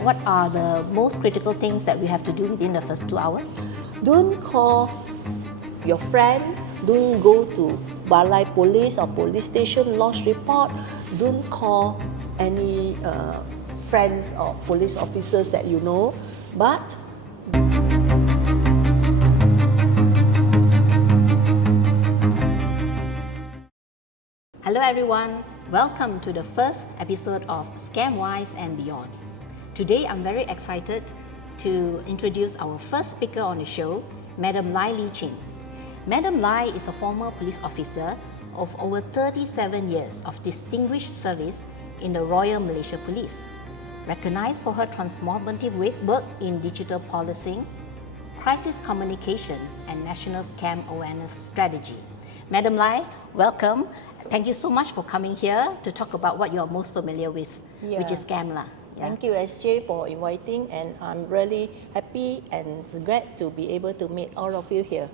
what are the most critical things that we have to do within the first 2 hours? Don't call your friend, don't go to Balai Police or police station, lodge report, don't call any friends or police officers that you know, but Hello everyone, welcome to the first episode of Scamwise and Beyond. Today I'm very excited to introduce our first speaker on the show, Madam Lai. Madam Lai is a former police officer of over 37 years of distinguished service in the Royal Malaysia Police, recognized for her transformative work in digital policing, crisis communication and national scam awareness strategy. Madam Lai, welcome. Thank you so much for coming here to talk about what you're most familiar with, which is scam lah. Thank you SJ for inviting, and I'm really happy and glad to be able to meet all of you here.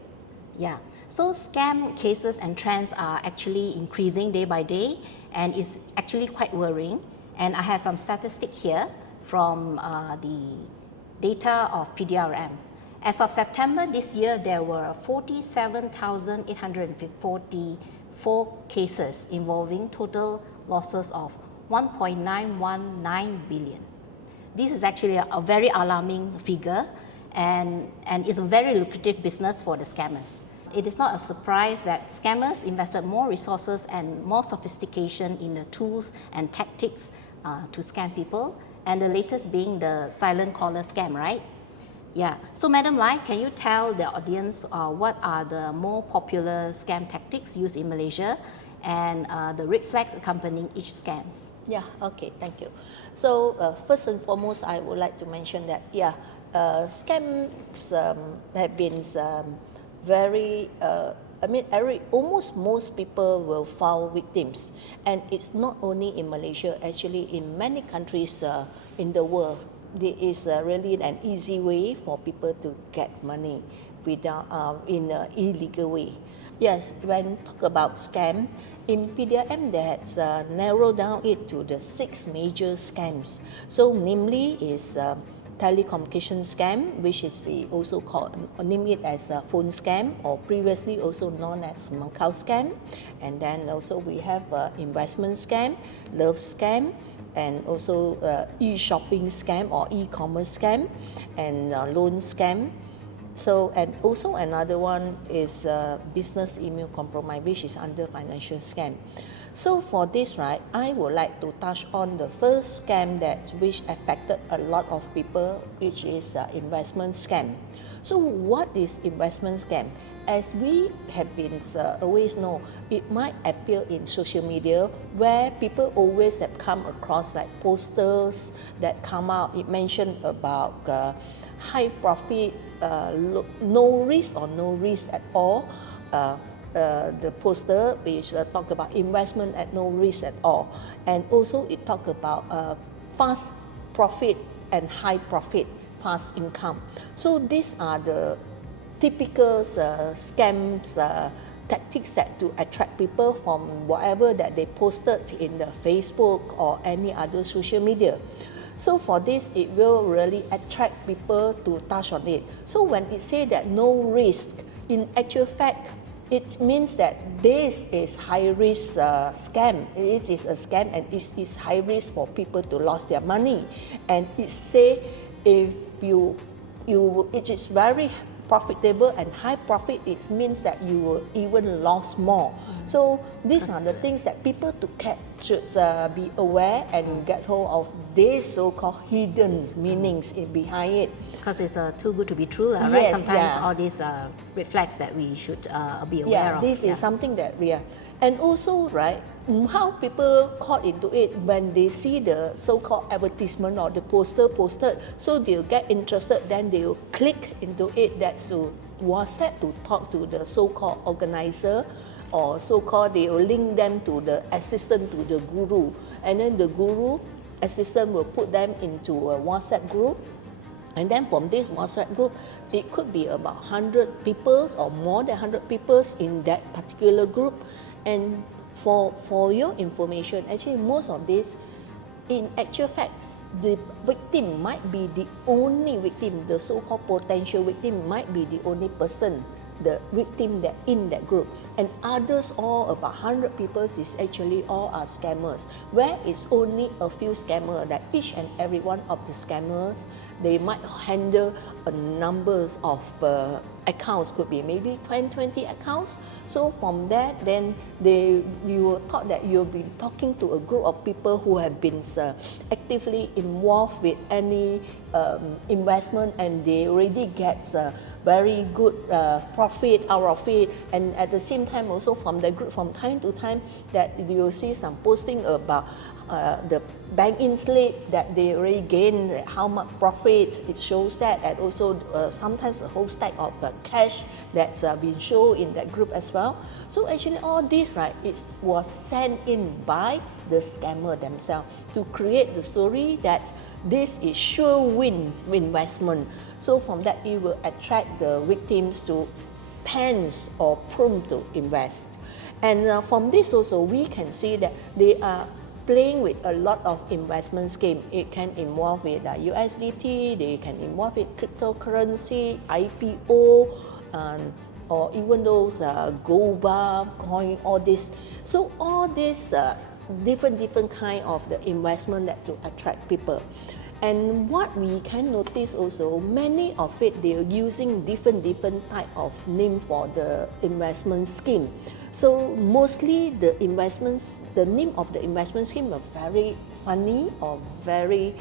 Yeah, so scam cases and trends are actually increasing day by day, and it's actually quite worrying. And I have some statistics here from the data of PDRM. As of September this year, there were 47,844 cases involving total losses of 1.919 billion. This is actually a very alarming figure, and is a very lucrative business for the scammers. It is not a surprise that scammers invested more resources and more sophistication in the tools and tactics to scam people, and the latest being the silent caller scam, right? Yeah, so Madam Lai, can you tell the audience what are the more popular scam tactics used in Malaysia and the red flags accompanying each scams? Yeah, okay, thank you. So first and foremost, I would like to mention that, scams have been very, almost most people will fall victims. And it's not only in Malaysia, actually in many countries in the world. There is really an easy way for people to get money without in an illegal way. Yes, when talk about scam, in PDRM they has narrowed down it to the 6 major scams. So namely is telecommunication scam, which is we also name it as a phone scam, or previously also known as Macau scam. And then also we have investment scam, love scam, and also e-shopping scam or e-commerce scam, and loan scam. So, and also another one is business email compromise, which is under financial scam. So for this, right, I would like to touch on the first scam which affected a lot of people, which is investment scam. So what is investment scam? As we have been always know, it might appear in social media where people always have come across like posters that come out. It mentioned about high profit, no risk or no risk at all. The poster which talk about investment at no risk at all, and also it talk about fast profit and high profit, fast income. So these are the typical scams tactics that to attract people from whatever that they posted in the Facebook or any other social media. So for this, it will really attract people to touch on it. So when it say that no risk, in actual fact, it means that this is high risk scam. It is a scam, and it is high risk for people to lose their money. And it say if it is very profitable and high profit, it means that you will even lose more. So these are the things that people should be aware and get hold of these so-called hidden meanings behind it. Because it's too good to be true, right? Yes, sometimes all these reflects that we should be aware of. This is something that we are. And also, right, how people caught into it when they see the so-called advertisement or the poster posted, so they'll get interested, then they'll click into it. That's to WhatsApp to talk to the so-called organizer, or so-called they will link them to the assistant, to the guru, and then the guru assistant will put them into a WhatsApp group. And then from this WhatsApp group, it could be about 100 people or more than 100 people in that particular group. And for your information, actually most of this, in actual fact, the victim might be the only victim, the so-called potential victim might be the only person, the victim that in that group, and others, all about 100 people is actually all are scammers, where it's only a few scammers, that each and every one of the scammers, they might handle a numbers of accounts, could be maybe 20 accounts. So from that, then you thought that you'll be talking to a group of people who have been actively involved with any investment, and they already get very good profit out of it. And at the same time also from the group, from time to time, that you will see some posting about the bank-in slip that they already gained, how much profit it shows that, and also sometimes a whole stack of cash that's been shown in that group as well. So actually all this, right, it was sent in by the scammer themselves to create the story that this is sure win investment. So from that, it will attract the victims to tend or prone to invest. And from this also, we can see that they are playing with a lot of investment scheme. It can involve with USDT, they can involve with cryptocurrency, IPO, or even those gold bar, coin, all this. So all this different kind of the investment that to attract people. And what we can notice also, many of it, they are using different type of name for the investment scheme. So mostly the investments, the name of the investment scheme are very funny or very,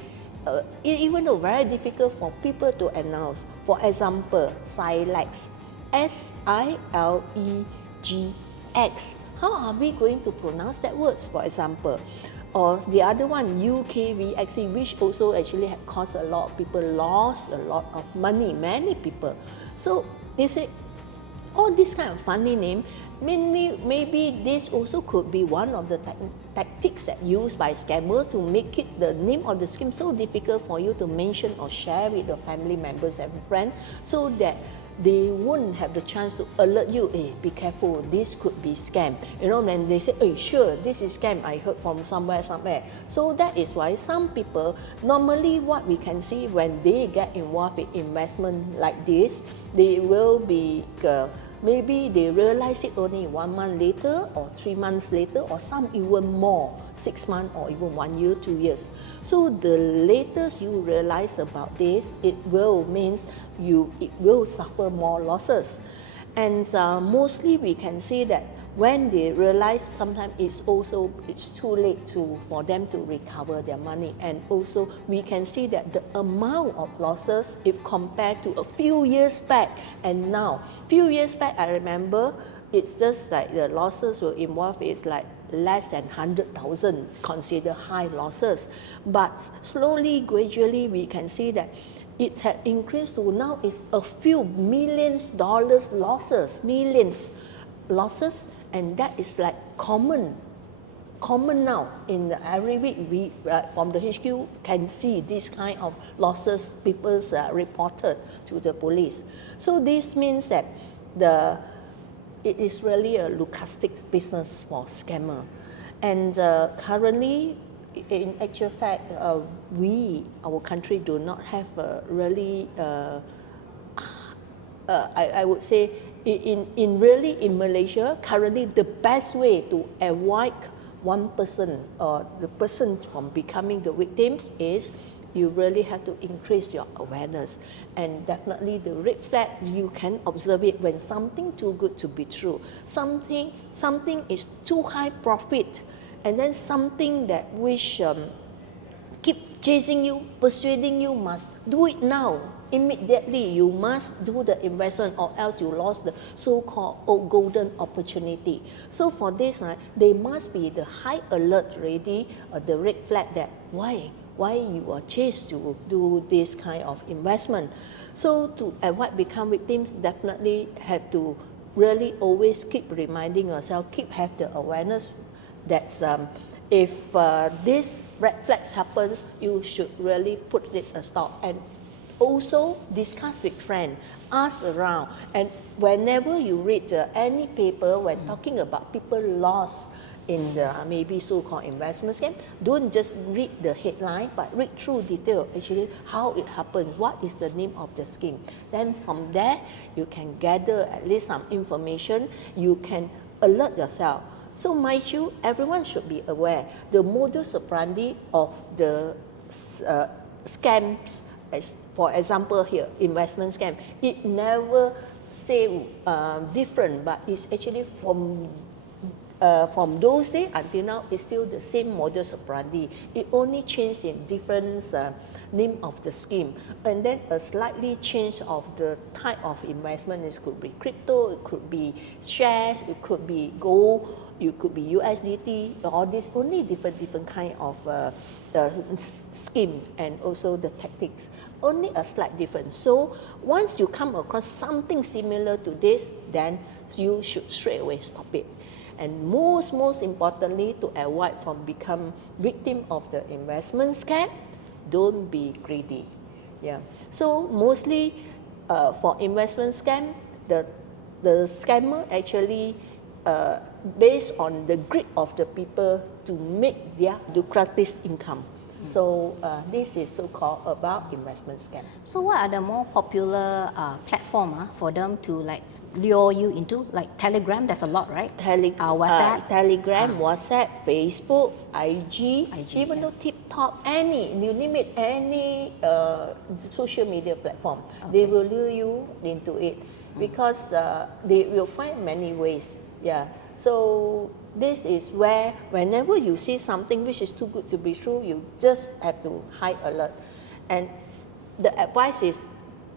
even though very difficult for people to announce. For example, Silex, SILEGX. How are we going to pronounce that words, for example? Or the other one, UKVXC, which also actually had caused a lot of people lost a lot of money, many people. So they say, all this kind of funny name, maybe this also could be one of the tactics that used by scammers to make it the name of the scheme so difficult for you to mention or share with your family members and friends, so that they wouldn't have the chance to alert you, be careful, this could be scam. You know, then they say, sure, this is scam, I heard from somewhere. So that is why some people, normally what we can see when they get involved in investment like this, they will be, maybe they realize it only 1 month later or 3 months later, or some even more, 6 months or even 1 year, 2 years. So the latest you realize about this, it will means it will suffer more losses. And mostly we can see that when they realize, sometimes it's too late for them to recover their money. And also we can see that the amount of losses, if compared to a few years back and now, few years back I remember, it's just like the losses were involved is like less than 100,000, consider high losses. But slowly, gradually, we can see that it had increased to now is a few millions dollars losses, and that is like common now. In every week, we from the HQ can see this kind of losses people reported to the police. So this means that it is really a lucrative business for scammer. And currently, in actual fact, our country do not have really, I would say, in Malaysia, currently the best way to avoid one person or the person from becoming the victims is you really have to increase your awareness. And definitely the red flag, you can observe it when something too good to be true. Something is too high profit, and then something that which keep chasing you, persuading you must do it now. Immediately, you must do the investment, or else you lost the so-called golden opportunity. So for this, right, they must be the high alert ready, the red flag that why you are chased to do this kind of investment. So to avoid become victims, definitely have to really always keep reminding yourself, have the awareness that if this red flags happens, you should really put it a stop. And also discuss with friends, ask around, and whenever you read any paper when talking about people lost in the maybe so-called investment scam, don't just read the headline, but read through detail, actually how it happens, what is the name of the scheme. Then from there, you can gather at least some information, you can alert yourself. So mind you, everyone should be aware, the modus operandi of the scams, as for example here, investment scam, it never say different, but it's actually from those days until now, it's still the same modus operandi. It only changed in different name of the scheme, and then a slightly change of the type of investment. It could be crypto, it could be shares, it could be gold, it could be USDT. All these only different kind of scheme, and also the tactics. Only a slight difference. So once you come across something similar to this, then you should straight away stop it. And most importantly, to avoid from become victim of the investment scam, don't be greedy. Yeah. So mostly for investment scam, the scammer actually based on the greed of the people to make their lucrative income. So this is so-called about investment scam. So what are the more popular platform for them to like lure you into? Like Telegram, there's a lot, right? WhatsApp, Telegram, WhatsApp, Facebook, IG, even yeah. though TikTok, any, you name it, any social media platform, they will lure you into it because they will find many ways. Yeah. So this is where whenever you see something which is too good to be true, you just have to high alert. And the advice is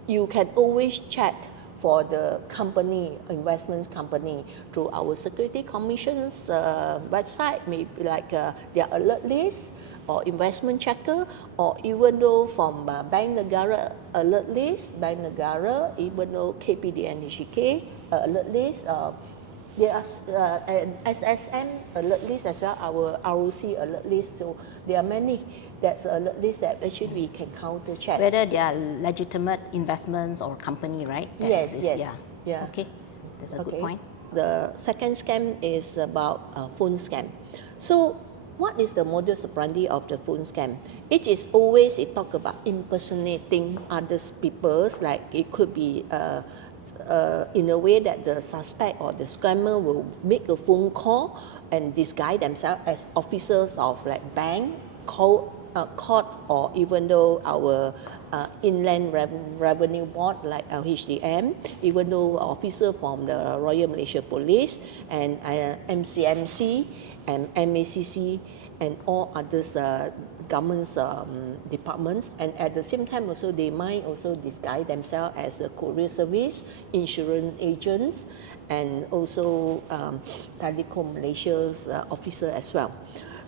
you can always check for the company, investments company, through our Security Commission's website, maybe like their alert list or investment checker, or even though from Bank Negara alert list, Bank Negara, even though KPDNHK alert list, there are an SSM alert list as well, our ROC alert list. So there are many that's alert list that actually we can counter check. Whether they are legitimate investments or company, right? Yes. Yeah. Okay, that's a good point. The second scam is about phone scam. So what is the modus operandi of the phone scam? It is always, it talk about impersonating others people's, like it could be in a way that the suspect or the scammer will make a phone call and disguise themselves as officers of like bank, court, or even though our Inland Revenue Board like LHDM, even though officer from the Royal Malaysia Police and MCMC and MACC and all others government's departments, and at the same time also they might also disguise themselves as a courier service, insurance agents, and also Telecom Malaysia's officer as well.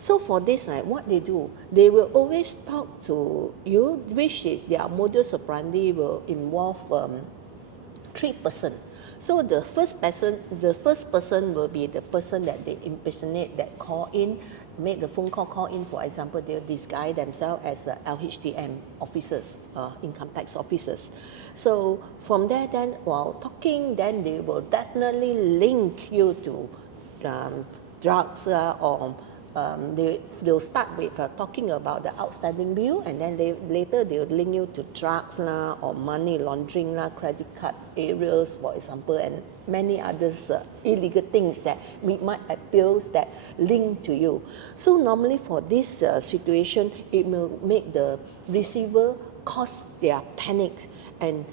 So for this, like what they do, they will always talk to you, which is their modus operandi will involve three person. So the first person will be the person that they impersonate, that call in, make the phone call in. For example, they'll disguise themselves as the LHDM officers, income tax officers. So from there, then while talking, then they will definitely link you to drugs or they'll start with talking about the outstanding bill, and then later they'll link you to drugs or money laundering credit card areas, for example, and many others illegal things that might appear that link to you. So normally for this situation, it will make the receiver cause their panic, and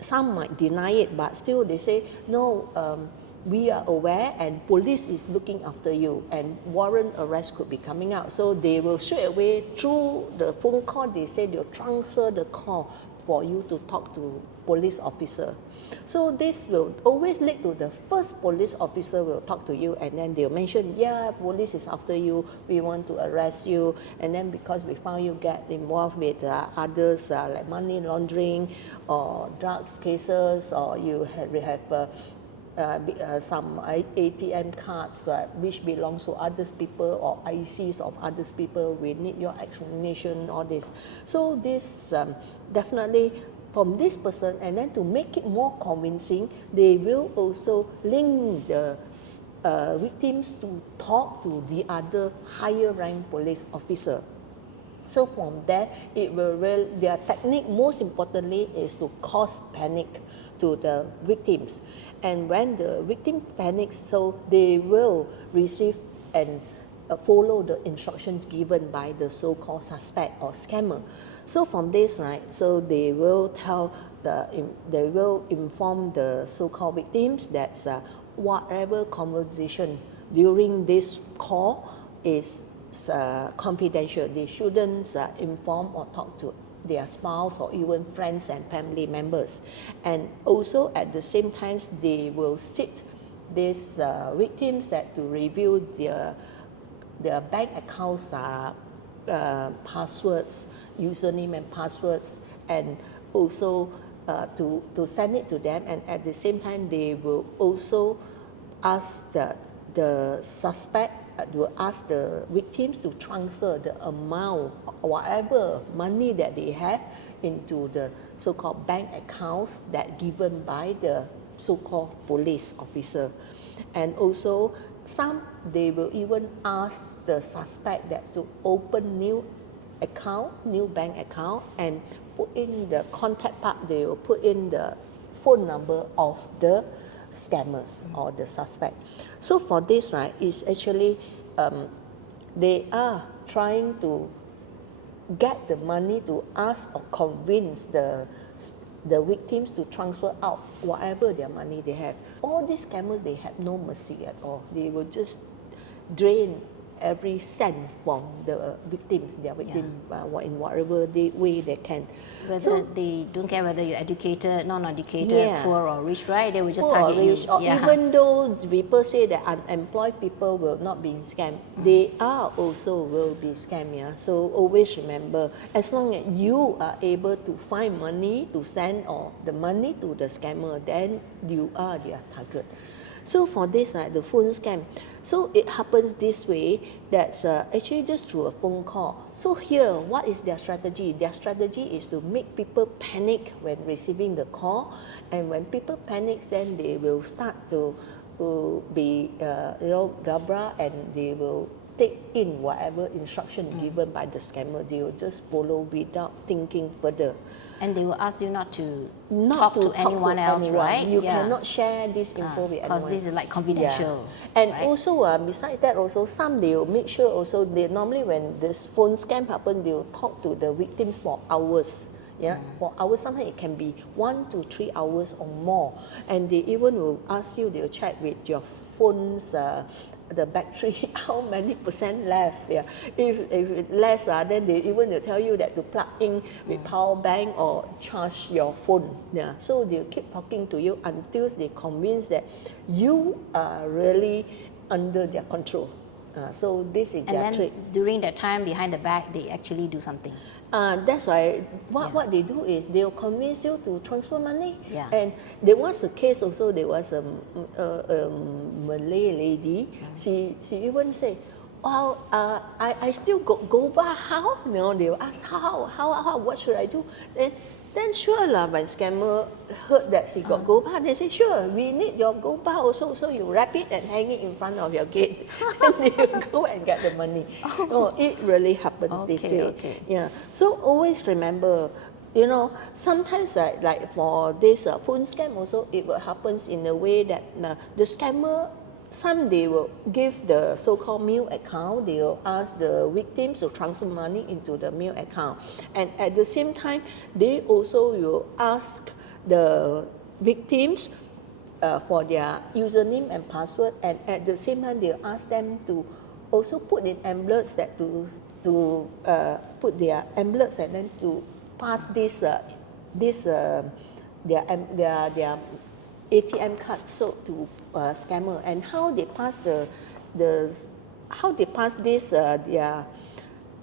some might deny it, but still they say no. We are aware and police is looking after you and warrant arrest could be coming out. So they will straight away, through the phone call, they say they'll transfer the call for you to talk to police officer. So this will always lead to the first police officer will talk to you, and then they'll mention, yeah, police is after you, we want to arrest you, and then because we found you get involved with others like money laundering or drugs cases, or you have some ATM cards which belongs to others people, or ICs of others people, we need your explanation, all this. So this definitely from this person, and then to make it more convincing, they will also link the victims to talk to the other higher rank police officer. So from there, their technique, most importantly, is to cause panic to the victims. And when the victim panics, so they will receive and follow the instructions given by the so-called suspect or scammer. So from this, right, so they will inform the so-called victims that whatever conversation during this call is confidential. They shouldn't inform or talk to their spouse or even friends and family members. And also at the same time, they will sit these victims that to review their bank accounts passwords, username and passwords, and also to send it to them. And at the same time, they will also ask the suspect will ask the victims to transfer the amount, whatever money that they have, into the so-called bank accounts that given by the so-called police officer. And also they will even ask the suspect that to open new bank account, and put in the contact part, they will put in the phone number of the scammers or the suspect. So for this, right, is actually they are trying to get the money to ask or convince the victims to transfer out whatever their money they have. All these scammers, they have no mercy at all. They will just drain every cent from the victims, their victim, in whatever way they can. Whether they don't care whether you're educated, non-educated, poor or rich, right? They will just target rich, you. Or even though people say that unemployed people will not be scammed, they are also will be scammed. Yeah? So always remember, as long as you are able to find money to send or the money to the scammer, then you are their target. So for this, the phone scam, so it happens this way, that's actually just through a phone call. So here, what is their strategy? Their strategy is to make people panic when receiving the call, and when people panic, then they will start to be gabra, and they will take in whatever instruction given by the scammer. They will just follow without thinking further. And they will ask you not to talk to anyone else, right? You cannot share this info with anyone. Because this is like confidential. And right? also, besides that, also some they will make sure also, they normally when this phone scam happen, they will talk to the victim for hours. For hours, sometimes it can be 1 to 3 hours or more. And they even will ask you, they'll check with your phone's the battery, how many percent left. If it's less, then they even will tell you that to plug in with power bank or charge your phone. So they'll keep talking to you until they convince that you are really under their control. So this is their trick. And then during that time, behind the back, they actually do something. That's why what they do is they'll convince you to transfer money. Yeah. And there was a case also, there was a Malay lady. She even said, "Well, I still go back. How?" They will ask how, what should I do? Then sure lah, when scammer heard that she got gold bar, they say, sure, we need your gold bar also, so you wrap it and hang it in front of your gate. And they will go and get the money. It really happens this way. Okay. Yeah. So always remember, sometimes like for this phone scam also, it will happens in a way that the scammer, they will give the so-called mail account. They will ask the victims to transfer money into the mail account. And at the same time, they also will ask the victims for their username and password. And at the same time, they'll ask them to also put in envelopes that to put their envelopes and then to pass their ATM card to scammer. And how they pass this their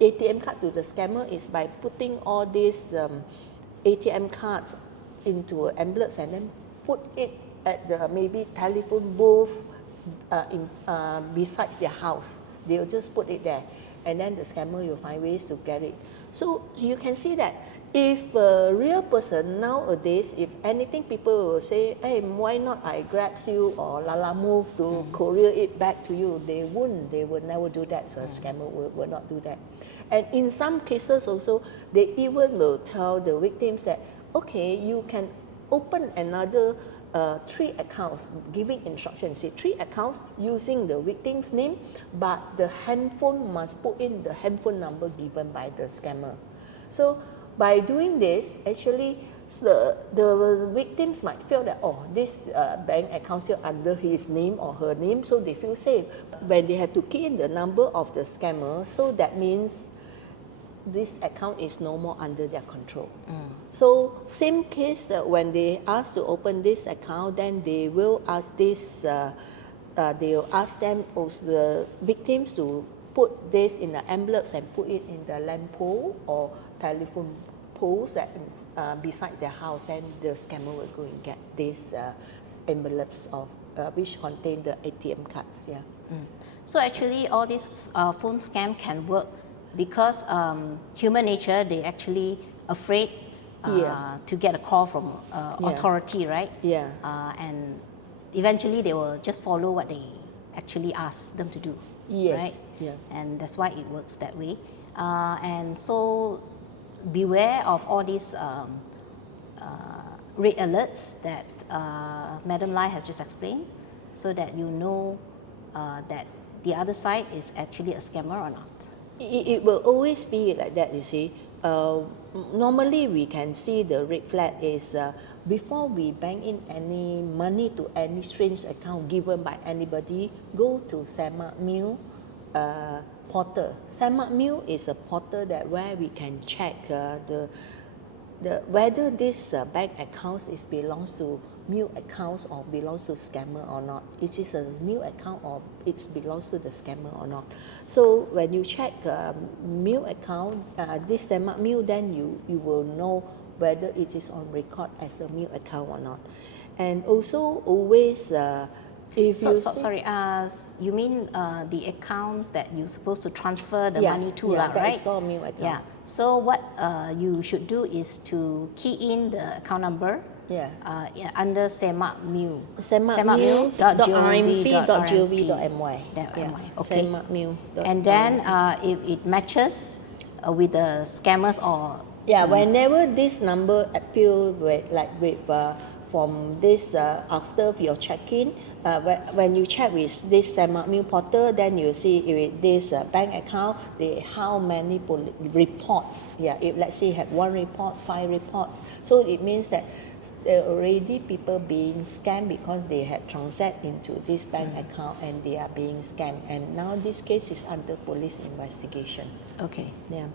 ATM card to the scammer is by putting all these ATM cards into envelopes and then put it at the maybe telephone booth besides their house. They'll just put it there, and then the scammer will find ways to get it. So you can see that If a real person nowadays, if anything, people will say, hey, why not I grab you or Lala move to courier it back to you? They wouldn't. They would never do that. So a scammer will not do that. And in some cases also, they even will tell the victims that, okay, you can open another 3 accounts, giving instructions, say 3 accounts using the victim's name, but the handphone must put in the handphone number given by the scammer. So by doing this, actually, the victims might feel that, oh, this bank account still under his name or her name, so they feel safe. When they have to key in the number of the scammer, so that means this account is no more under their control. So same case when they ask to open this account, then they will ask this. They will ask them, also the victims, to put this in the envelopes and put it in the lamp pole or telephone poles that besides their house. Then the scammer will go and get these envelopes of which contain the ATM cards. Yeah. So actually, all these phone scam can work because human nature, they actually afraid to get a call from authority, right? Yeah. And eventually they will just follow what they actually ask them to do. Yes. Right? Yeah. And that's why it works that way. And so beware of all these red alerts that Madam Lai has just explained, so that you know that the other side is actually a scammer or not. It will always be like that, you see. Normally we can see the red flag is before we bank in any money to any strange account given by anybody, go to Semak Mule portal. Semak Mule is a portal that where we can check whether this bank account belongs to mule accounts or belongs to scammer or not. It is a mule account or it belongs to the scammer or not. So when you check mule account, this Semak Mule, then you will know whether it is on record as a mule account or not. And also always sorry, you mean the accounts that you're supposed to transfer the money to, that right? is called mule account. Yeah. So what you should do is to key in the account number under Semak Mule. semakmule.rmp.gov.my. Okay. Semak Mule. And then if it matches with the scammers or whenever this number appear from this after your check-in, when you check with this Semak Mule portal, then you see with this bank account, how many reports. If let's say you have 1 report, 5 reports, so it means that there are already people being scammed because they had transacted into this bank account and they are being scammed. And now this case is under police investigation. Okay. Yeah.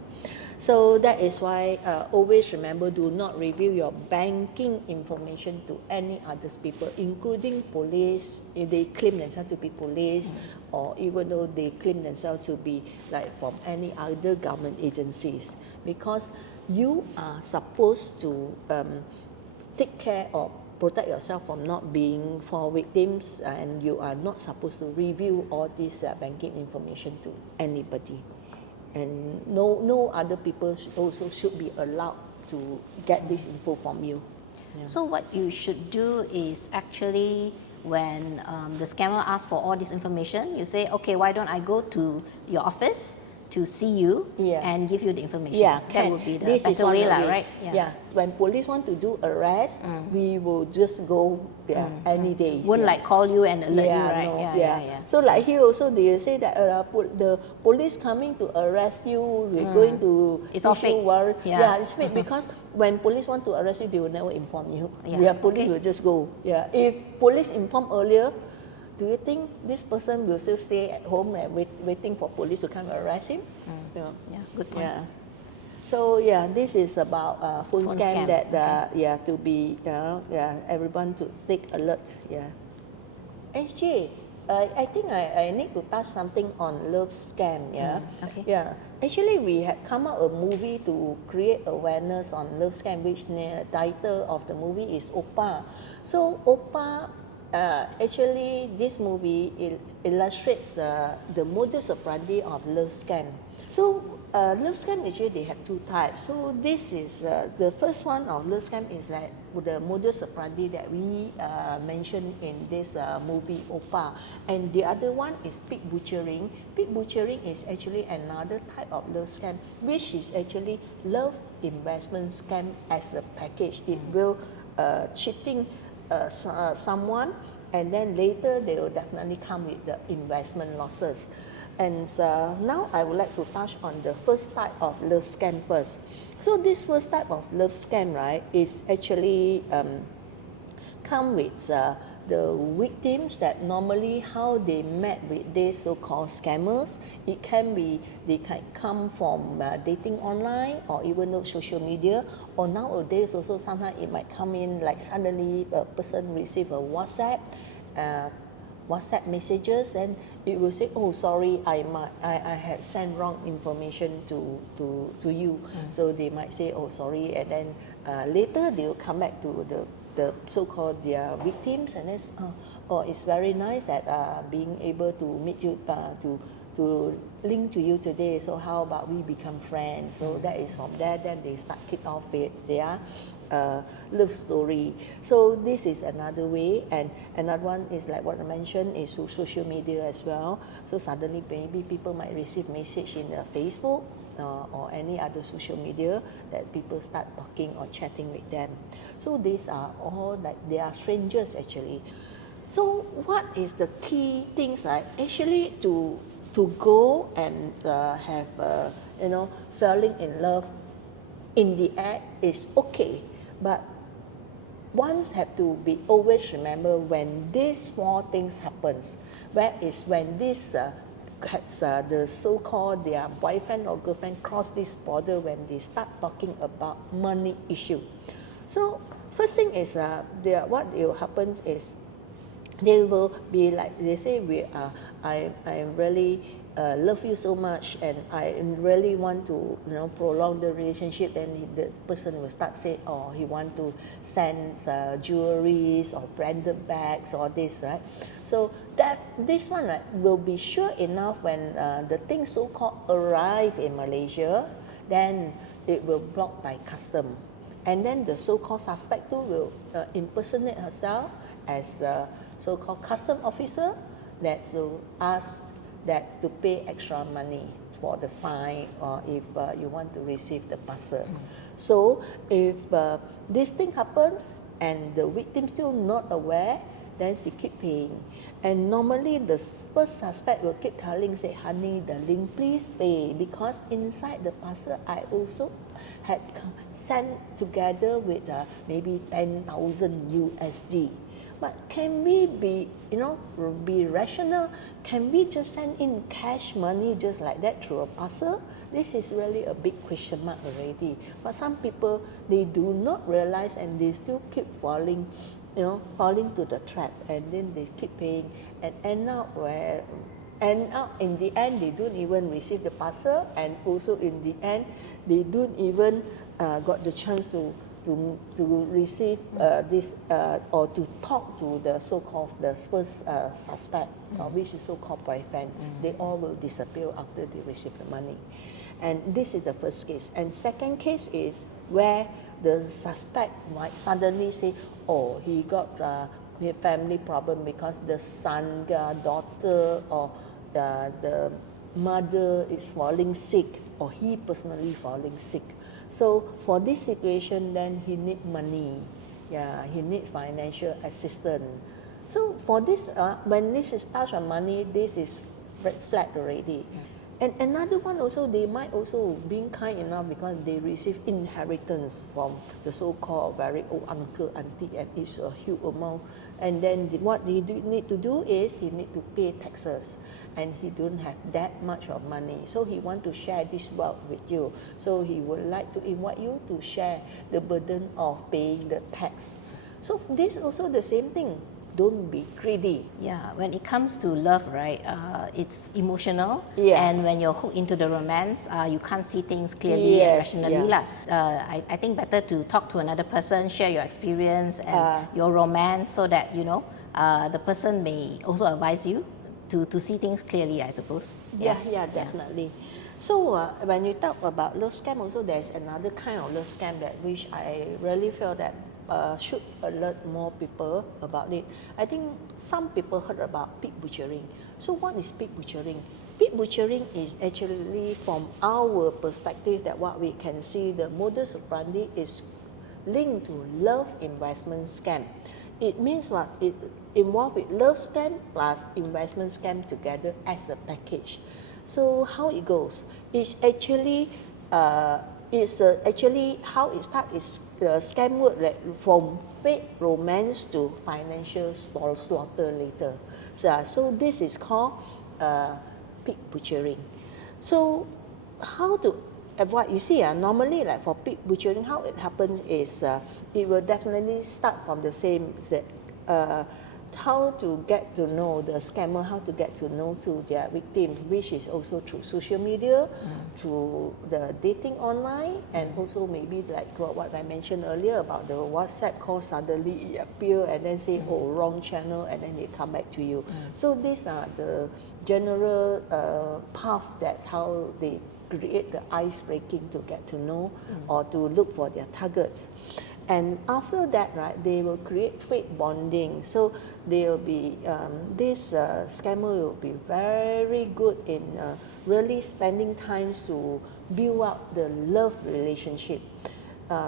So that is why always remember, do not reveal your banking information to any other people, including police, if they claim themselves to be police, or even though they claim themselves to be like from any other government agencies, because you are supposed to take care or protect yourself from not being for victims, and you are not supposed to reveal all this banking information to anybody. And no other people also should be allowed to get this info from you. So what you should do is actually, when the scammer asks for all this information, you say, okay, why don't I go to your office to see you and give you the information? That would be the better way, right? When police want to do arrest, we will just go any day. Wouldn't like call you and alert you, right? So like here also they say that the police coming to arrest you, we're going to it's all fake. It's fake because when police want to arrest you, they will never inform you. Police will just go. If police inform earlier, do you think this person will still stay at home and waiting for police to come arrest him? Good point. So this is about phone scam that to be everyone to take alert. SJ, I think I need to touch something on love scam. Actually, we had come out a movie to create awareness on love scam, which the title of the movie is Oppa. So Oppa. Actually, this movie illustrates the modus operandi of love scam. So love scam actually they have two types. So this is the first one of love scam is like the modus operandi that we mentioned in this movie Opa, and the other one is pig butchering. Pig butchering is actually another type of love scam, which is actually love investment scam as a package. It will cheating someone, and then later they will definitely come with the investment losses. And now I would like to touch on the first type of love scam first. So this first type of love scam, right, is actually come with the victims that normally how they met with these so-called scammers. It can be they can come from dating online or even though social media, or nowadays also sometimes it might come in like suddenly a person receive a WhatsApp messages, and it will say, oh sorry, I had sent wrong information to you. So they might say, oh sorry, and then later they will come back to the so-called their victims, and then oh it's very nice that being able to meet you to link to you today, so how about we become friends. So that is from there then they start kick off with their love story. So this is another way, and another one is like what I mentioned is through social media as well. So suddenly maybe people might receive message in Facebook or any other social media that people start talking or chatting with them. So these are all like they are strangers actually. So what is the key things, right? Actually to go and have falling in love in the act is okay, but ones have to be always remember when these small things happens, where is when this the so-called their boyfriend or girlfriend cross this border, when they start talking about money issue. So first thing is what will happens is they will be like they say I really love you so much and I really want to prolong the relationship. Then the person will start say, oh, he want to send jewelries or branded bags or this, right? So that this one, right, will be sure enough when the thing so-called arrive in Malaysia, then it will block by custom, and then the so-called suspect too will impersonate herself as the so-called custom officer that will ask that to pay extra money for the fine, or if you want to receive the parcel. So if this thing happens and the victim still not aware, then she keep paying. And normally the first suspect will keep telling, say, honey, darling, please pay, because inside the parcel I also had sent together with maybe 10,000 USD. But can we be rational? Can we just send in cash money just like that through a parcel? This is really a big question mark already. But some people, they do not realize and they still keep falling to the trap, and then they keep paying and end up in the end they don't even receive the parcel, and also in the end they don't even got the chance to receive this or to talk to the so-called the first suspect, which is so-called boyfriend. They all will disappear after they receive the money. And this is the first case. And second case is where the suspect might suddenly say, oh, he got a family problem because the son, daughter, or the mother is falling sick, or he personally falling sick. So for this situation, then he need money. Yeah, he needs financial assistance. So for this, when this is touch on money, this is red flag already. And another one also, they might also being kind enough because they receive inheritance from the so-called very old uncle, auntie, and it's a huge amount. And then what he need to do is he need to pay taxes, and he don't have that much of money. So he want to share this wealth with you. So he would like to invite you to share the burden of paying the tax. So this is also the same thing. Don't be greedy. Yeah, when it comes to love, right, it's emotional. Yeah. And when you're hooked into the romance, you can't see things clearly and rationally. Yeah. I think better to talk to another person, share your experience and your romance, so that, the person may also advise you to see things clearly, I suppose. Yeah, definitely. So when you talk about love scam, also there's another kind of love scam that which I really feel that should alert more people about it. I think some people heard about pig butchering. So what is pig butchering? Pig butchering is actually, from our perspective, that what we can see, the modus operandi is linked to love investment scam. It means what? It involved with love scam plus investment scam together as a package. So how it goes? It's actually how it starts is the scam word like from fake romance to financial slaughter later. So this is called pig butchering. So how to avoid? You see, normally like for pig butchering, how it happens is it will definitely start from the same how to get to know the scammer, how to get to know to their victim, which is also through social media, through the dating online, and also maybe like what I mentioned earlier about the WhatsApp call, suddenly it appear and then say, oh, wrong channel, and then they come back to you. So these are the general path, that's how they create the ice breaking to get to know or to look for their targets. And after that, right, they will create fake bonding. So they will be this scammer will be very good in really spending time to build up the love relationship.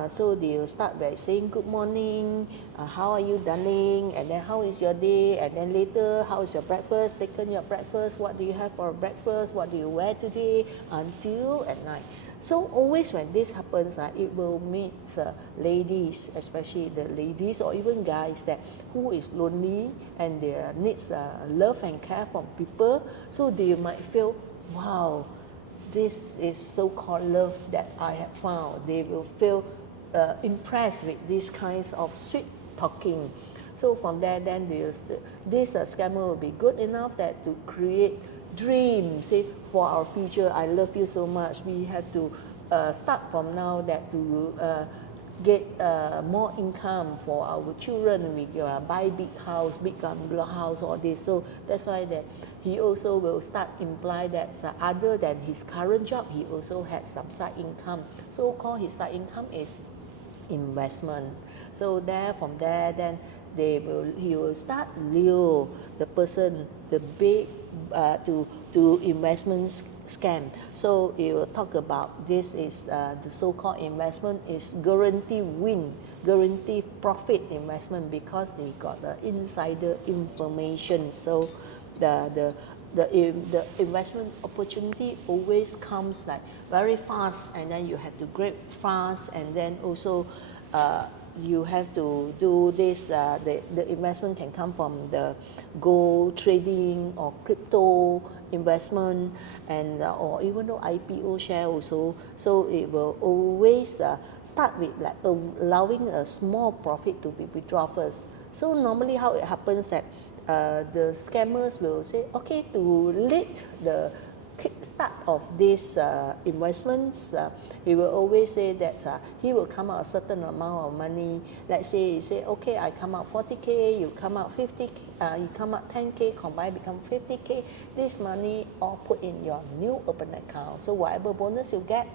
So they will start by saying good morning, how are you darling, and then how is your day, and then later how is your breakfast, taken your breakfast, what do you have for breakfast, what do you wear today, until at night. So always when this happens, it will meet ladies, especially the ladies or even guys that who is lonely and they needs love and care from people. So they might feel, wow, this is so-called love that I have found. They will feel impressed with these kinds of sweet talking. So from there, then this scammer will be good enough that to create dreams, say for our future. I love you so much. We have to start from now that to get more income for our children. We buy big house, big bungalow house, all this. So that's why that he also will start imply that other than his current job, he also has some side income. So called his side income is investment. So from there, then he will start lure the person, the big to investment scam. So he will talk about this is the so-called investment is guarantee win, guarantee profit investment, because they got the insider information. So the investment opportunity always comes like very fast, and then you have to grab fast, and then also you have to do this. The investment can come from the gold trading or crypto investment, and or even though IPO share also. So it will always start with like allowing a small profit to be withdraw first. So normally how it happens that the scammers will say, okay, to lead the kickstart of these investments, he will always say that he will come out a certain amount of money. Let's say he say, okay, I come out 40K, you come out 50K, you come out 10K, combined become 50K. This money all put in your new open account. So whatever bonus you get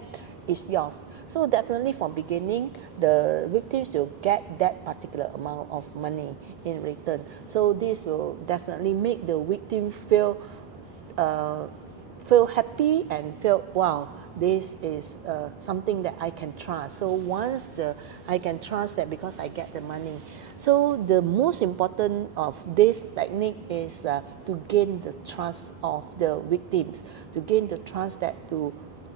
is yours. So definitely from beginning, the victims will get that particular amount of money in return. So this will definitely make the victims feel happy and feel, wow, this is something that I can trust. So once I can trust that because I get the money. So the most important of this technique is to gain the trust of the victims, to gain the trust that to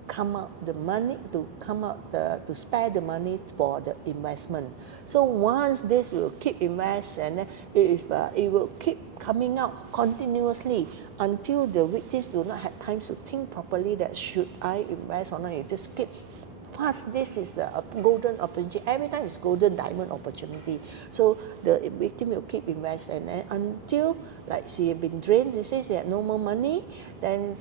come out the money, to spare the money for the investment. So once this will keep invest, and then it will keep coming out continuously until the victims do not have time to think properly that should I invest or not. You just keep fast. This is the golden opportunity. Every time it's golden diamond opportunity. So the victim will keep invest, and then until like she have been drained, she says she had no more money, then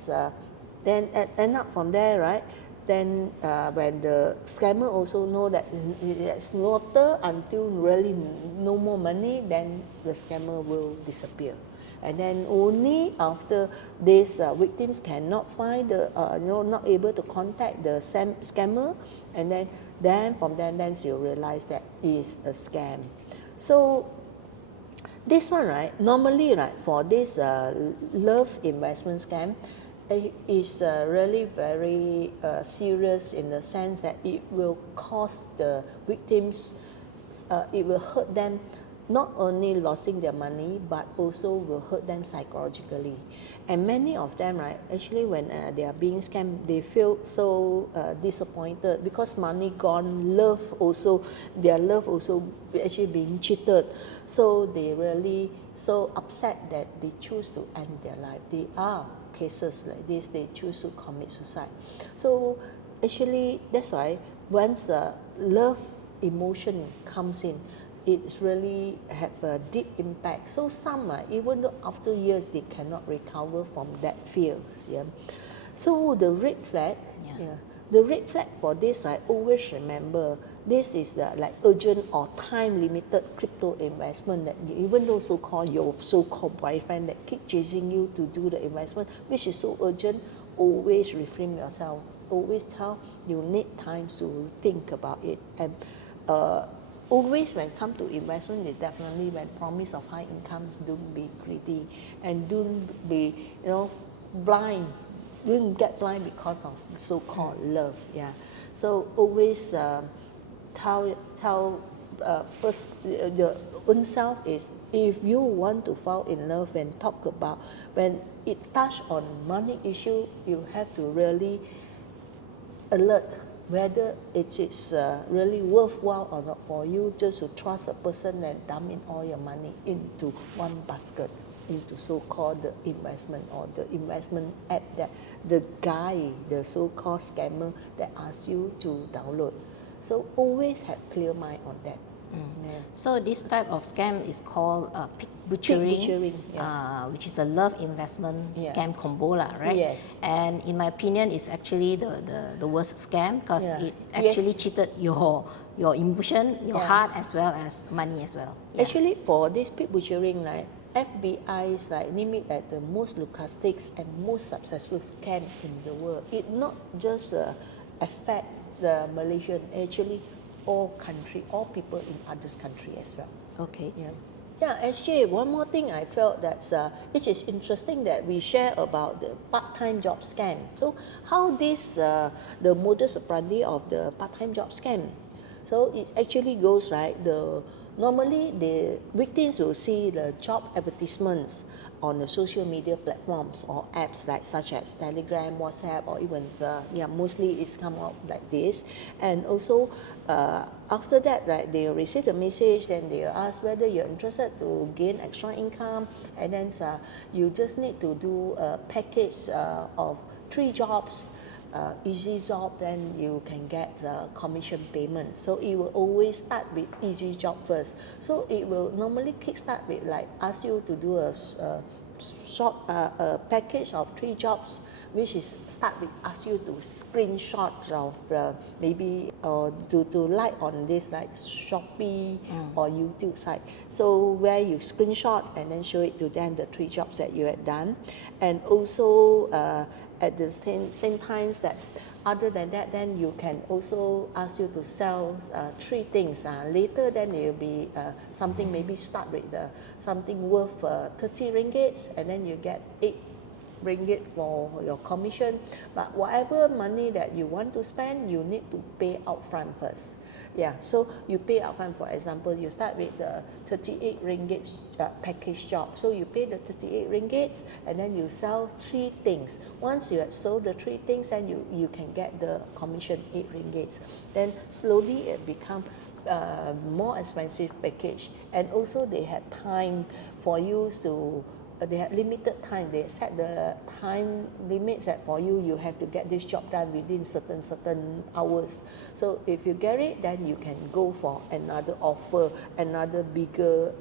end up from there, right? Then when the scammer also know that it slaughter until really no more money, then the scammer will disappear. and then only after these victims cannot find the, not able to contact the scammer, and then from then you realize that it is a scam. So this one, right, normally, right, for this love investment scam, it is really very serious in the sense that it will cost the victims, it will hurt them, not only losing their money, but also will hurt them psychologically. And many of them, right, actually when they are being scammed, they feel so disappointed because money gone, their love also actually being cheated. So they really so upset that they choose to end their life. There are cases like this, they choose to commit suicide. So actually, that's why once love emotion comes in, it's really have a deep impact. So some, even though after years, they cannot recover from that fear. Yeah. So the red flag, the red flag for this, right, always remember, this is the like urgent or time limited crypto investment that even though so-called your so-called boyfriend that keep chasing you to do the investment, which is so urgent, always refrain yourself. Always tell you need time to think about it. And always when come to investment is definitely when promise of high income, don't be greedy and don't be blind. Don't get blind because of so-called love. Yeah. So always tell your own self is, if you want to fall in love and talk about when it touch on money issue, you have to really alert whether it is really worthwhile or not for you just to trust a person and dump in all your money into one basket, into so-called the investment or the investment app that the guy, the so-called scammer that asks you to download. So always have clear mind on that. Yeah. So this type of scam is called pig butchering, which is a love investment scam combo, right? Yes. And in my opinion, it's actually the worst scam because it actually cheated your emotion, your heart, as well as money as well. Yeah. Actually, for this pig butchering, right, FBI is like name it as the most lucrative and most successful scam in the world. It not just affect the Malaysian, actually all country, all people in others country as well. Okay. Yeah. Yeah, actually, one more thing I felt that it is interesting that we share about the part-time job scam. So how this the modus operandi of the part-time job scam? So it actually goes right. Normally the victims will see the job advertisements on the social media platforms or apps like such as Telegram, WhatsApp, or even mostly it's come out like this. And also after that, right, they receive the message, then they ask whether you're interested to gain extra income, and then you just need to do a package of 3 jobs. Easy job, then you can get commission payment. So it will always start with easy job first. So it will normally kickstart with like ask you to do a short package of 3 jobs, which is start with ask you to screenshot of maybe to like on this like Shopee or YouTube site. So where you screenshot and then show it to them the 3 jobs that you had done, and also at the same times that other than that, then you can also ask you to sell 3 things. Later then it will be something maybe start with something worth 30 ringgits, and then you get 8 ringgit for your commission. But whatever money that you want to spend, you need to pay upfront first. Yeah, so you pay upfront. For example, you start with the 38 ringgit package job. So you pay the 38 ringgits, and then you sell 3 things. Once you have sold the 3 things, then you can get the commission 8 ringgits. Then slowly it become more expensive package. And also they have time for you to they have limited time. They set the time limits that for you have to get this job done within certain hours. So if you get it, then you can go for another offer, another bigger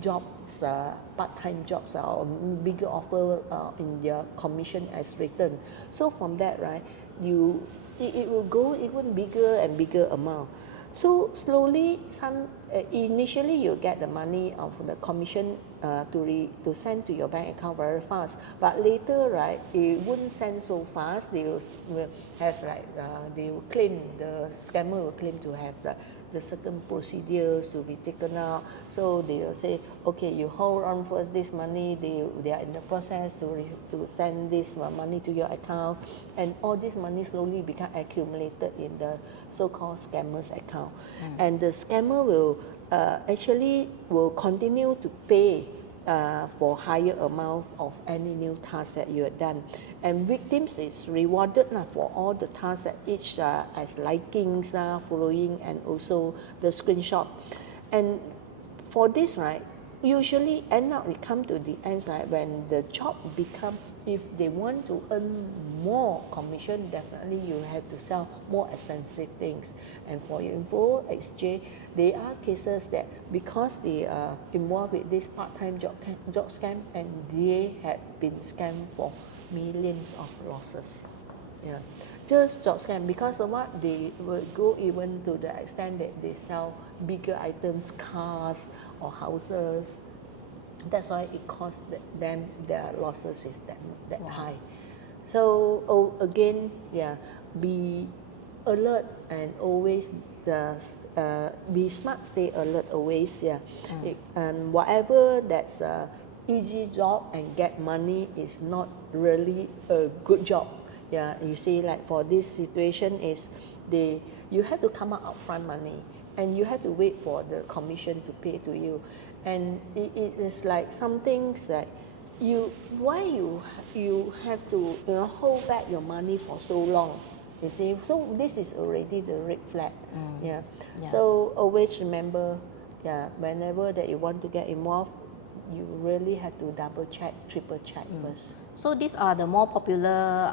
jobs, part-time jobs, or bigger offer in your commission as written. So from that, right, it will go even bigger and bigger amount. So slowly, initially you get the money of the commission to send to your bank account very fast. But later, right, it wouldn't send so fast. They will have like they will claim, the scammer will claim to have the certain procedures to be taken out. So they will say, okay, you hold on first this money. They are in the process to send this money to your account, and all this money slowly become accumulated in the so-called scammer's account, and the scammer will actually will continue to pay for higher amount of any new task that you have done, and victims is rewarded for all the tasks that each as likings, following, and also the screenshot. And for this, right, usually end up it come to the ends like when the job become, if they want to earn more commission, definitely you have to sell more expensive things. And for your info, XJ, there are cases that because they are involved with this part-time job scam, and they have been scammed for millions of losses. Yeah, just job scam. Because of what, they will go even to the extent that they sell bigger items, cars or houses. That's why it costs them, their losses is that high. So again, yeah, be alert and always be smart, stay alert always. Yeah, and whatever that's a easy job and get money is not really a good job. Yeah, you see, like for this situation is you have to come out upfront money, and you have to wait for the commission to pay to you, and it is like some things that why you have to hold back your money for so long. You see, so this is already the red flag. Yeah. So always remember, whenever that you want to get involved, you really have to double check, triple check first. So these are the more popular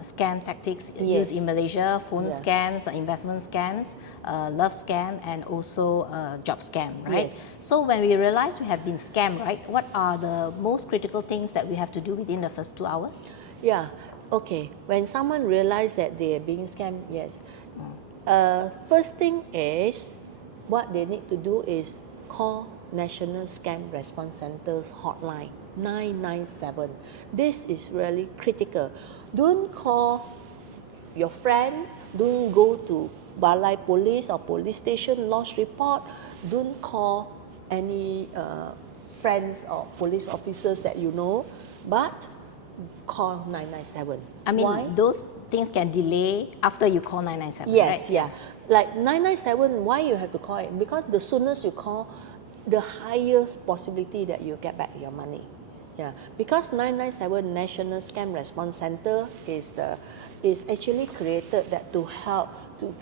scam tactics used in Malaysia: phone scams, investment scams, love scam, and also job scam, right? Yes. So when we realize we have been scammed, right, what are the most critical things that we have to do within the first 2 hours? Yeah, okay. When someone realizes that they are being scammed, yes. First thing is, what they need to do is call National Scam Response Center's hotline, 997. This is really critical. Don't call your friend, don't go to Balai Police or police station, lost report, don't call any friends or police officers that you know, but call 997. I mean, Why? those things can delay after you call 997, Yes, right? yeah. Like 997, why you have to call it? Because the soonest you call, the highest possibility that you get back your money. Yeah, because 997 National Scam Response Center is actually created that to help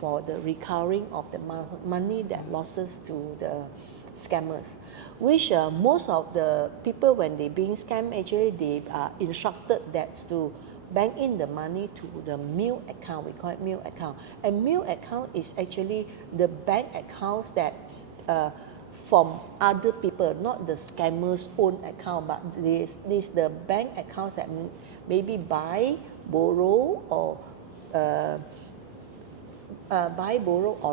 for the recovering of the money that losses to the scammers, which most of the people when they being scammed, actually they are instructed that to bank in the money to the Mule account. We call it Mule account, and Mule account is actually the bank accounts that from other people, not the scammer's own account, but this the bank accounts that maybe buy, borrow, or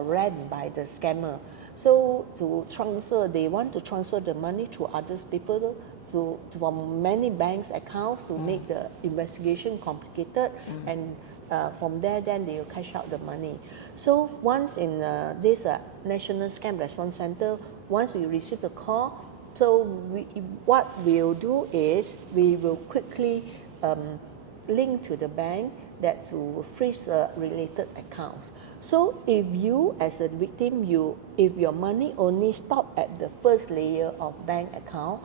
rent by the scammer. So to transfer, they want to transfer the money to other people, from many banks' accounts to make the investigation complicated, and from there then they will cash out the money. So once in this National Scam Response Center, once we receive the call, so what we'll do is we will quickly link to the bank that to freeze related accounts. So if you as a victim, if your money only stop at the first layer of bank account,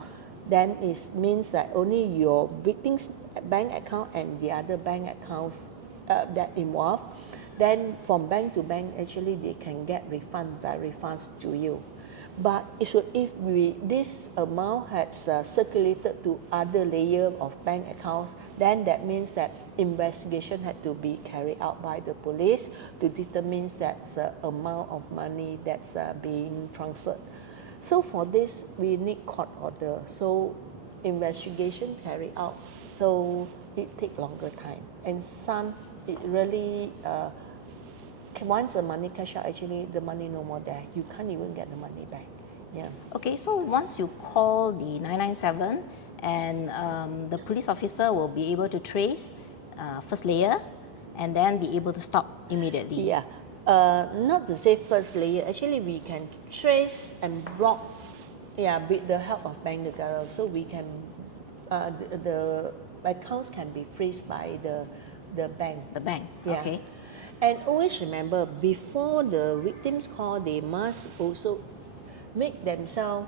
then it means that only your victim's bank account and the other bank accounts that involved, then from bank to bank, actually they can get refund very fast to you. But if this amount has circulated to other layer of bank accounts, then that means that investigation had to be carried out by the police to determine that's the amount of money that's being transferred. So for this, we need court order. So investigation carried out. So it take longer time, and some it really once the money cash out, actually the money no more there. You can't even get the money back. Yeah. Okay, so once you call the 997 and the police officer will be able to trace first layer and then be able to stop immediately. Yeah. Not to say first layer, actually we can trace and block, with the help of bank Negara. So we can, the accounts can be freezed by the bank. The bank, Yeah. okay. And always remember, before the victims call, they must also make themselves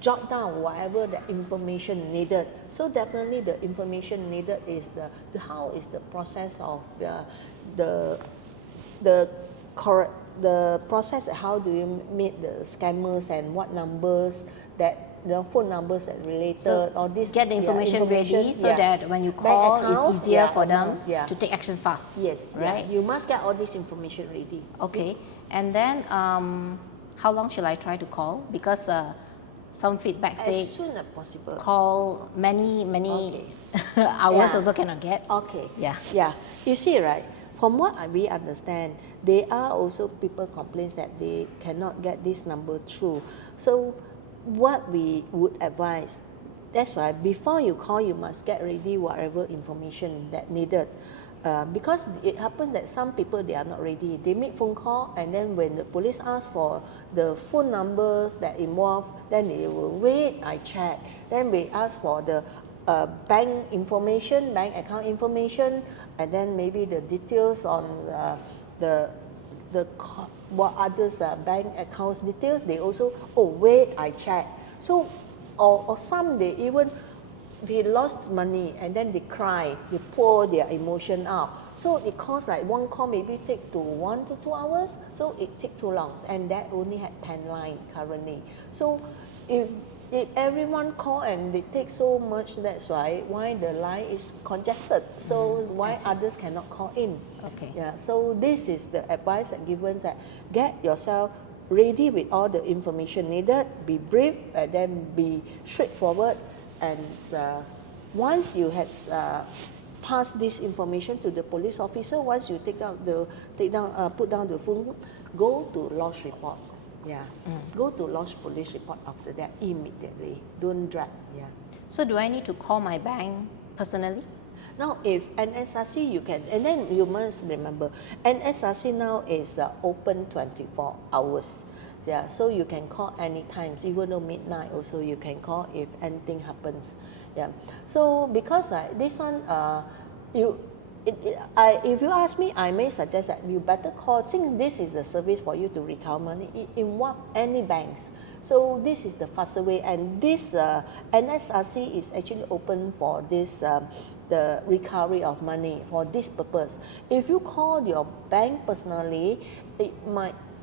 jot down whatever the information needed. So definitely the information needed is the how is the process of the correct the process. How do you meet the scammers and what numbers that phone numbers that related, So or this get the information ready so that when you call, it's accounts, easier for them amounts, yeah. to take action fast. Yes, right? You must get all this information ready. Okay, and then how long shall I try to call? Because some feedback say As soon as possible. call many hours Yeah. also cannot get. Okay. Yeah. You see, right? From what we understand, there are also people complains that they cannot get this number through. So, what we would advise, that's why before you call, you must get ready whatever information that needed. Because it happens that some people, they are not ready. They make phone call, and then when the police ask for the phone numbers that involved, then they will wait, I check. Then we ask for the bank information, bank account information, and then maybe the details on what others bank accounts details. They also, wait, I check. So or some they lost money and then they cry, they pour their emotion out. So it costs like one call maybe take to 1 to 2 hours. So it take too long, and that only had 10 lines currently. So if everyone call and they take so much, that's why the line is congested. So why others cannot call in? Okay. Yeah. So this is the advice that given, that get yourself ready with all the information needed. Be brief and then be straightforward. And once you have passed this information to the police officer, once you put down the phone, go to lodge report. Yeah. Go to lodge police report after that immediately. Don't drag. Yeah. So do I need to call my bank personally? Now, if NSRC, you can, and then you must remember, NSRC now is open 24 hours. Yeah, so you can call anytime, even though midnight also you can call if anything happens. Yeah. So because this one, if you ask me, I may suggest that you better call, since this is the service for you to recover money in any banks. So this is the faster way, and this NSRC is actually open for this the recovery of money for this purpose. If you call your bank personally,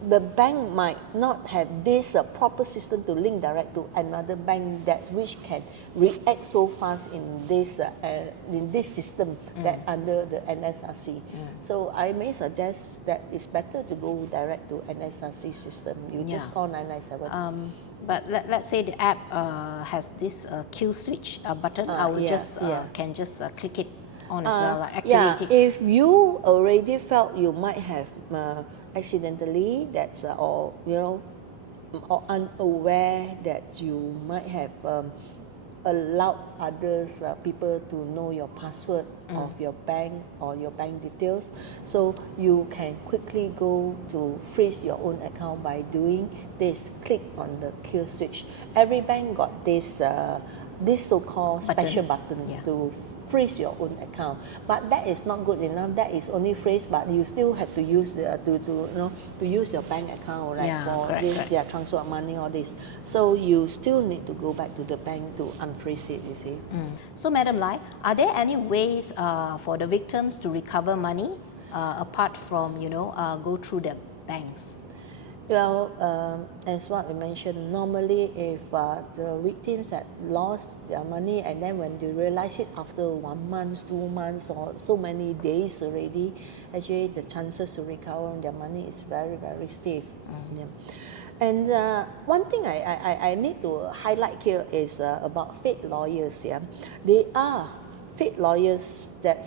the bank might not have this proper system to link direct to another bank which can react so fast in this system that under the NSRC. So I may suggest that it's better to go direct to NSRC system. You just call 997. But let's say the app has this kill switch button. I will can just click it on as well, activate it. If you already felt you might have accidentally or unaware that you might have allowed others people to know your password of your bank or your bank details, so you can quickly go to freeze your own account by doing this. Click on the kill switch. Every bank got this so-called special button to freeze your own account, but that is not good enough. That is only freeze, but you still have to use to use your bank account, right? Transfer of money, all this. So you still need to go back to the bank to unfreeze it. You see. So, Madam Lai, are there any ways for the victims to recover money apart from go through the banks? Well, as what we mentioned, normally if the victims had lost their money and then when they realize it after 1 month, 2 months, or so many days already, actually the chances to recover their money is very, very stiff. And one thing I need to highlight here is about fake lawyers. They are fake lawyers that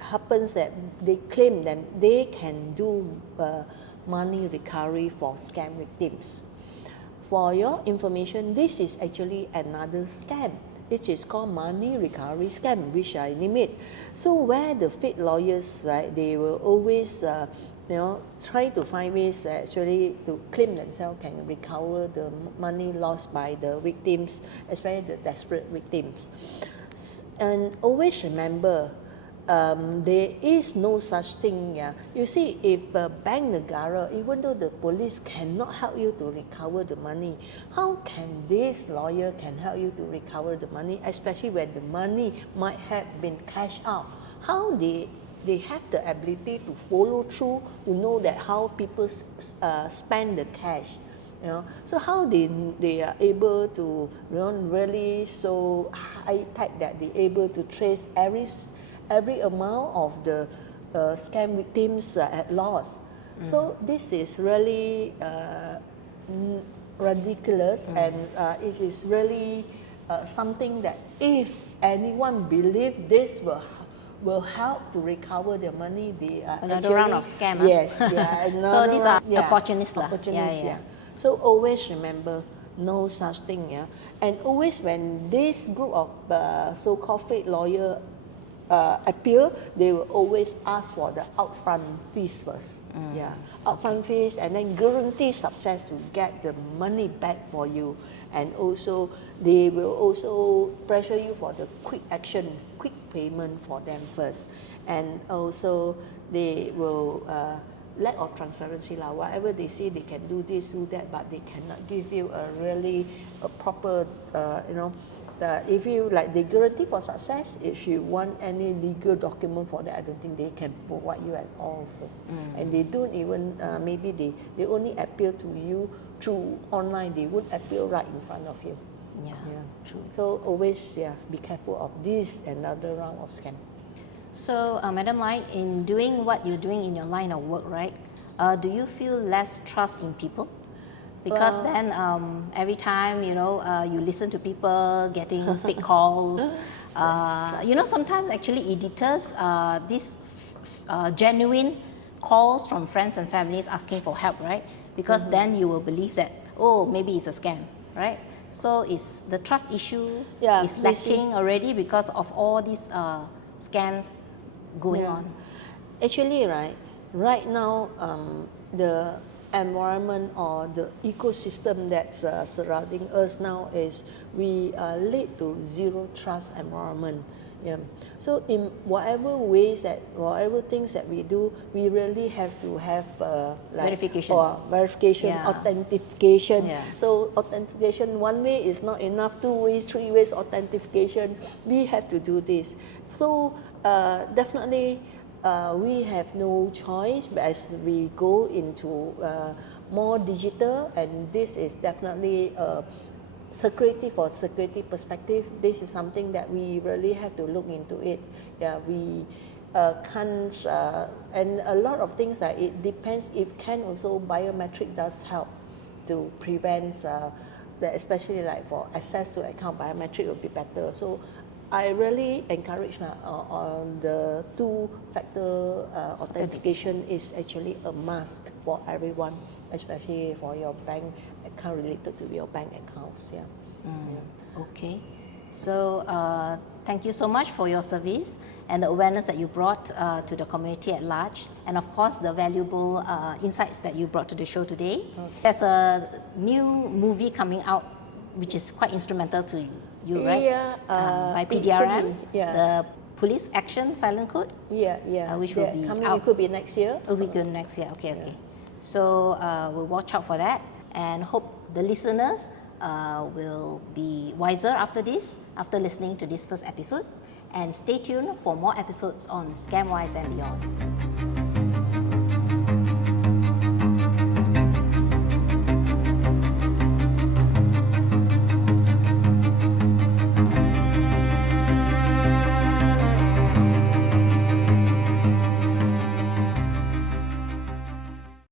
happens that they claim that they can do money recovery for scam victims. For your information, this is actually another scam. It is called money recovery scam, which I name it. So where the fake lawyers, right, they will always try to find ways actually to claim themselves can recover the money lost by the victims, especially the desperate victims. And always remember, there is no such thing. Yeah, you see, if bank negara, even though the police cannot help you to recover the money, how can this lawyer can help you to recover the money, especially when the money might have been cashed out? How they have the ability to follow through to know that how people spend the cash. So how they are able to really so high tech that they're able to trace every amount of the scam victims at loss. So this is really ridiculous, and it is really something that if anyone believe this will help to recover their money, they are another round of scam. Yes, yeah. So these are opportunists. Yeah. So always remember, no such thing. Yeah, and always when this group of so-called fake lawyer appear, they will always ask for the upfront fees first. Upfront fees, and then guarantee success to get the money back for you. And also, they will also pressure you for the quick action, quick payment for them first. And also, they will lack of transparency lah. Whatever they say, they can do this, do that, but they cannot give you a proper, if you like, they guarantee for success. If you want any legal document for that, I don't think they can provide you at all. So, and they don't even maybe they only appeal to you through online. They would appeal right in front of you. Yeah, true. So always be careful of this another round of scam. So, Madam Lai, in doing what you're doing in your line of work, right? Do you feel less trust in people? Because then every time you listen to people getting fake calls. Sometimes actually it deters these genuine calls from friends and families asking for help, right? Because then you will believe that, oh, maybe it's a scam, right? So is the trust issue is lacking already because of all these scams going on? Actually, right now, the environment or the ecosystem that's surrounding us now is we lead to zero trust environment. So in whatever things that we do, we really have to have verification, authentication. So authentication, one way is not enough, 2 ways, 3 ways authentication. We have to do this. So definitely we have no choice as we go into more digital, and this is definitely security perspective. This is something that we really have to look into it. We can't, and a lot of things that it depends. It can also biometric does help to prevent, especially like for access to account, biometric will be better. So I really encourage on the 2-factor authentication is actually a must for everyone, especially for your bank account related to your bank accounts. Okay, so thank you so much for your service and the awareness that you brought to the community at large, and of course the valuable insights that you brought to the show today. There's a new movie coming out which is quite instrumental to you, right? By PDRM, the Police Action Silent Code. Which will be coming. out. It could be next year. It will be good next year. Okay. So we'll watch out for that, and hope the listeners will be wiser after listening to this first episode. And stay tuned for more episodes on Scamwise and beyond.